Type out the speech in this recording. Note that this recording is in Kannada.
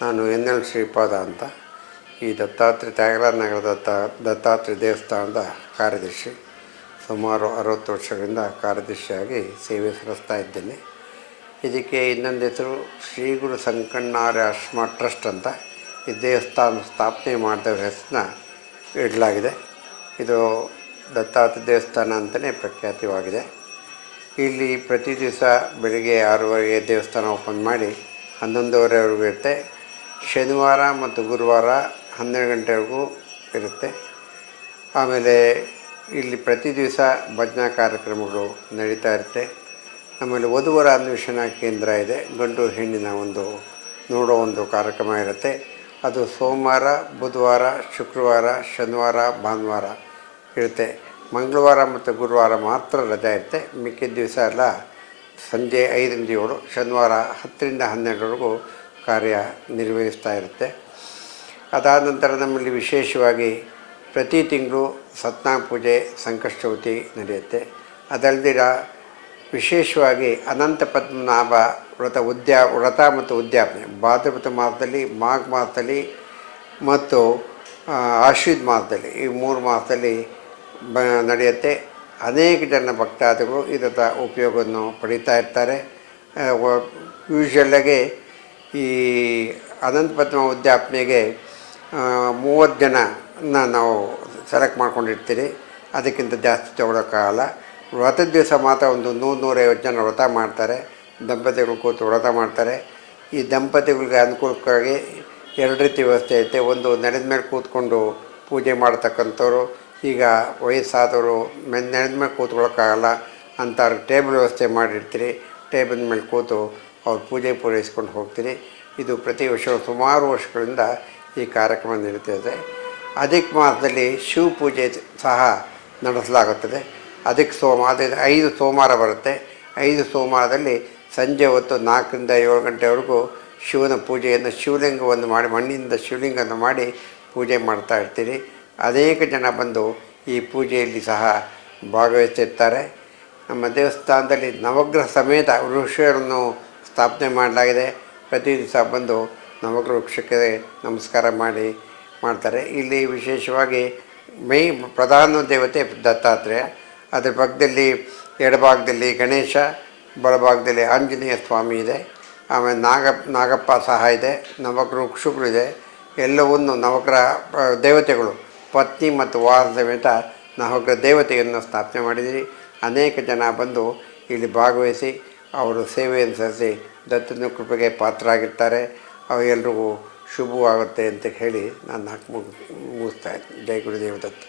ನಾನು ಎನ್ ಎಲ್ ಶ್ರೀಪಾದ ಅಂತ ಈ ದತ್ತಾತ್ರೇಯ ತ್ಯಾಗರಾಜ ನಗರದ ದತ್ತಾತ್ರೇಯ ದೇವಸ್ಥಾನದ ಕಾರ್ಯದರ್ಶಿ. ಸುಮಾರು 60 ವರ್ಷಗಳಿಂದ ಕಾರ್ಯದರ್ಶಿಯಾಗಿ ಸೇವೆ ಸಲ್ಲಿಸ್ತಾ ಇದ್ದೇನೆ. ಇದಕ್ಕೆ ಇನ್ನೊಂದು ಹೆಸರು ಶ್ರೀ ಗುರು ಸಂಕಣ್ಣಾರ್ಯ ಆಶ್ರಮ ಟ್ರಸ್ಟ್ ಅಂತ ಈ ದೇವಸ್ಥಾನ ಸ್ಥಾಪನೆ ಮಾಡಿದವ್ರ ಹೆಸರನ್ನ ಇಡಲಾಗಿದೆ. ಇದು ದತ್ತಾತ್ರೇಯ ದೇವಸ್ಥಾನ ಅಂತಲೇ ಪ್ರಖ್ಯಾತವಾಗಿದೆ. ಇಲ್ಲಿ ಪ್ರತಿ ದಿವಸ ಬೆಳಗ್ಗೆ 6:30ಗೆ ದೇವಸ್ಥಾನ ಓಪನ್ ಮಾಡಿ 11:30ವರೆಗೂ ಇರುತ್ತೆ. ಶನಿವಾರ ಮತ್ತು ಗುರುವಾರ 12 ಗಂಟೆವರೆಗೂ ಇರುತ್ತೆ. ಆಮೇಲೆ ಇಲ್ಲಿ ಪ್ರತಿ ದಿವಸ ಭಜನಾ ಕಾರ್ಯಕ್ರಮಗಳು ನಡೀತಾ ಇರುತ್ತೆ. ಆಮೇಲೆ ವಧುವರ ಅನ್ವೇಷಣಾ ಕೇಂದ್ರ ಇದೆ. ಗಂಡು ಹೆಣ್ಣಿನ ನೋಡೋ ಒಂದು ಕಾರ್ಯಕ್ರಮ ಇರುತ್ತೆ. ಅದು ಸೋಮವಾರ, ಬುಧವಾರ, ಶುಕ್ರವಾರ, ಶನಿವಾರ, ಭಾನುವಾರ ಇರುತ್ತೆ. ಮಂಗಳವಾರ ಮತ್ತು ಗುರುವಾರ ಮಾತ್ರ ರಜೆ ಇರುತ್ತೆ. ಮಿಕ್ಕಿದ ದಿವಸ ಎಲ್ಲ ಸಂಜೆ 5ರಿಂದ 7, ಶನಿವಾರ 10ರಿಂದ 12ವರೆಗೂ ಕಾರ್ಯ ನಿರ್ವಹಿಸ್ತಾ ಇರುತ್ತೆ. ಅದಾದ ನಂತರ ನಮ್ಮಲ್ಲಿ ವಿಶೇಷವಾಗಿ ಪ್ರತಿ ತಿಂಗಳು ಸತ್ಯನಾರಾಯಣ ಪೂಜೆ, ಸಂಕಷ್ಟಚೌತಿ ನಡೆಯುತ್ತೆ. ಅದಲ್ಲದಿರ ವಿಶೇಷವಾಗಿ ಅನಂತ ಪದ್ಮನಾಭ ವ್ರತ ಮತ್ತು ಉದ್ಯಾಪನೆ ಭಾದ್ರಪದ ಮಾಸದಲ್ಲಿ, ಮಾಘ ಮಾಸದಲ್ಲಿ ಮತ್ತು ಆಶ್ವಿನ್ ಮಾಸದಲ್ಲಿ, ಈ 3 ಮಾಸದಲ್ಲಿ ನಡೆಯುತ್ತೆ. ಅನೇಕ ಜನ ಭಕ್ತಾದಿಗಳು ಇದರ ಉಪಯೋಗವನ್ನು ಪಡೀತಾ ಇರ್ತಾರೆ. ಯೂಶ್ವಲಾಗಿ ಈ ಅನಂತ ಪದ್ಮನಾಭ ಉದ್ಯಾಪನೆಗೆ 30 ಜನನ ನಾವು ಸೆಲೆಕ್ಟ್ ಮಾಡ್ಕೊಂಡಿರ್ತೀರಿ. ಅದಕ್ಕಿಂತ ಜಾಸ್ತಿ ತೊಗೊಳಕ್ಕಾಗಲ್ಲ. ವ್ರತದ ದಿವಸ ಮಾತ್ರ ಒಂದು 100-150 ಜನ ವ್ರತ ಮಾಡ್ತಾರೆ. ದಂಪತಿಗಳು ಕೂತು ವ್ರತ ಮಾಡ್ತಾರೆ. ಈ ದಂಪತಿಗಳಿಗೆ ಅನುಕೂಲಕ್ಕಾಗಿ 2 ರೀತಿ ವ್ಯವಸ್ಥೆ ಐತೆ. ಒಂದು ನೆಲದ ಮೇಲೆ ಕೂತ್ಕೊಂಡು ಪೂಜೆ ಮಾಡ್ತಕ್ಕಂಥವ್ರು. ಈಗ ವಯಸ್ಸಾದವರು ನೆಲದ ಮೇಲೆ ಕೂತ್ಕೊಳ್ಳೋಕ್ಕಾಗಲ್ಲ ಅಂಥವ್ರಿಗೆ ಟೇಬಲ್ ವ್ಯವಸ್ಥೆ ಮಾಡಿರ್ತೀರಿ. ಟೇಬಲ್ ಮೇಲೆ ಕೂತು ಅವ್ರು ಪೂಜೆ ಪೂರೈಸ್ಕೊಂಡು ಹೋಗ್ತೀರಿ. ಇದು ಪ್ರತಿ ವರ್ಷ ಸುಮಾರು ವರ್ಷಗಳಿಂದ ಈ ಕಾರ್ಯಕ್ರಮ ನಡೀತಿದೆ. ಅಧಿಕ ಮಾಸದಲ್ಲಿ ಶಿವ ಪೂಜೆ ಸಹ ನಡೆಸಲಾಗುತ್ತದೆ. ಅದಕ್ಕೆ 5 ಸೋಮವಾರ ಬರುತ್ತೆ. 5 ಸೋಮವಾರದಲ್ಲಿ ಸಂಜೆ ಹೊತ್ತು 4ರಿಂದ 7 ಗಂಟೆವರೆಗೂ ಶಿವನ ಪೂಜೆಯನ್ನು, ಶಿವಲಿಂಗವನ್ನು ಮಾಡಿ, ಮಣ್ಣಿನಿಂದ ಶಿವಲಿಂಗವನ್ನು ಮಾಡಿ ಪೂಜೆ ಮಾಡ್ತಾ ಇರ್ತೀರಿ. ಅನೇಕ ಜನ ಬಂದು ಈ ಪೂಜೆಯಲ್ಲಿ ಸಹ ಭಾಗವಹಿಸ್ತಿರ್ತಾರೆ. ನಮ್ಮ ದೇವಸ್ಥಾನದಲ್ಲಿ ನವಗ್ರಹ ಸಮೇತ ವೃಕ್ಷಗಳನ್ನು ಸ್ಥಾಪನೆ ಮಾಡಲಾಗಿದೆ. ಪ್ರತಿ ದಿವಸ ಬಂದು ನವಗ್ರಹ ವೃಕ್ಷಕ್ಕೆ ನಮಸ್ಕಾರ ಮಾಡ್ತಾರೆ. ಇಲ್ಲಿ ವಿಶೇಷವಾಗಿ ಪ್ರಧಾನ ದೇವತೆ ದತ್ತಾತ್ರೇಯ. ಅದರ ಪಕ್ಕದಲ್ಲಿ ಎಡಭಾಗದಲ್ಲಿ ಗಣೇಶ, ಬಲಭಾಗದಲ್ಲಿ ಆಂಜನೇಯ ಸ್ವಾಮಿ ಇದೆ. ಆಮೇಲೆ ನಾಗಪ್ಪ ಸಹ ಇದೆ. ನವಗ್ರಹ ವೃಕ್ಷಗಳಿದೆ. ಎಲ್ಲವನ್ನು ನವಗ್ರಹ ದೇವತೆಗಳು ಪತ್ನಿ ಮತ್ತು ವಾಹನ ಸಮೇತ ನವಗ್ರಹ ದೇವತೆಯನ್ನು ಸ್ಥಾಪನೆ ಮಾಡಿದ್ದೀರಿ. ಅನೇಕ ಜನ ಬಂದು ಇಲ್ಲಿ ಭಾಗವಹಿಸಿ ಅವರು ಸೇವೆಯನ್ನು ಸಲ್ಲಿಸಿ ದತ್ತನ ಕೃಪೆಗೆ ಪಾತ್ರರಾಗಿರ್ತಾರೆ. ಅವೆಲ್ಲರಿಗೂ ಶುಭವಾಗುತ್ತೆ ಅಂತ ಹೇಳಿ ನಾನು ಮುಗಿಸ್ತಾ ಇದ್ದೀನಿ. ಜೈ ಗುರುದೇವ ದತ್ತ.